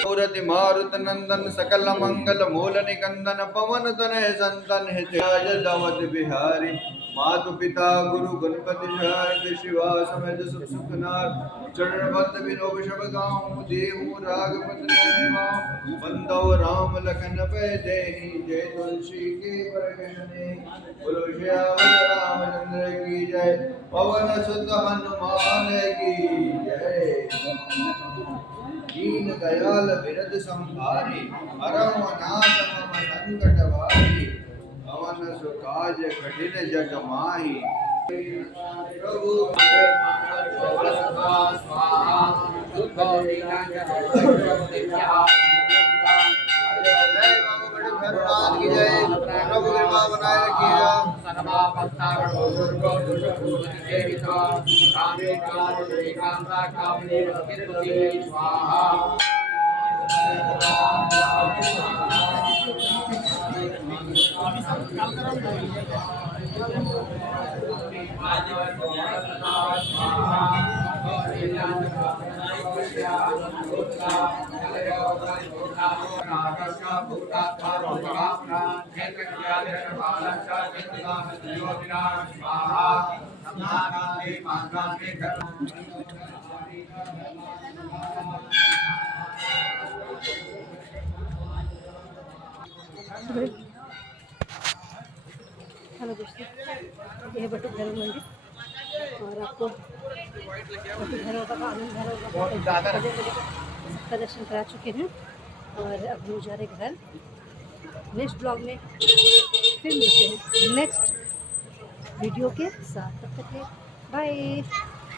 सूरति मारुत नंदन सकल मंगल मूल निकंदन पवन तनय संतन हितय दवत बिहारी मातु पिता गुरु गणपति जय शिवा समेत सुख सुखनाथ चरण बंद विनोब शब गाऊं देहु रागपत नैवा बंदव राम लखन पै देहि जय तुलसी के वर्गने बोलो श्याम रामचंद्र की जय पवन सुत हनुमान की जय दीन दयाल विरद संभारी हरहु अनाथ मम संकट भारी पवन सुकाज कठिन जग माही प्रभु की जय प्रभु कृपा बनाए रखिएगा हेलो दोस्तों, ये है बटुक भैरव मंदिर और आपको बटुक भैरव का आनंद भैरव का दर्शन करा चुके हैं और अब हम जा रहे घर। नेक्स्ट ब्लॉग में फिर मिलते हैं नेक्स्ट वीडियो के साथ। तब तक बाय।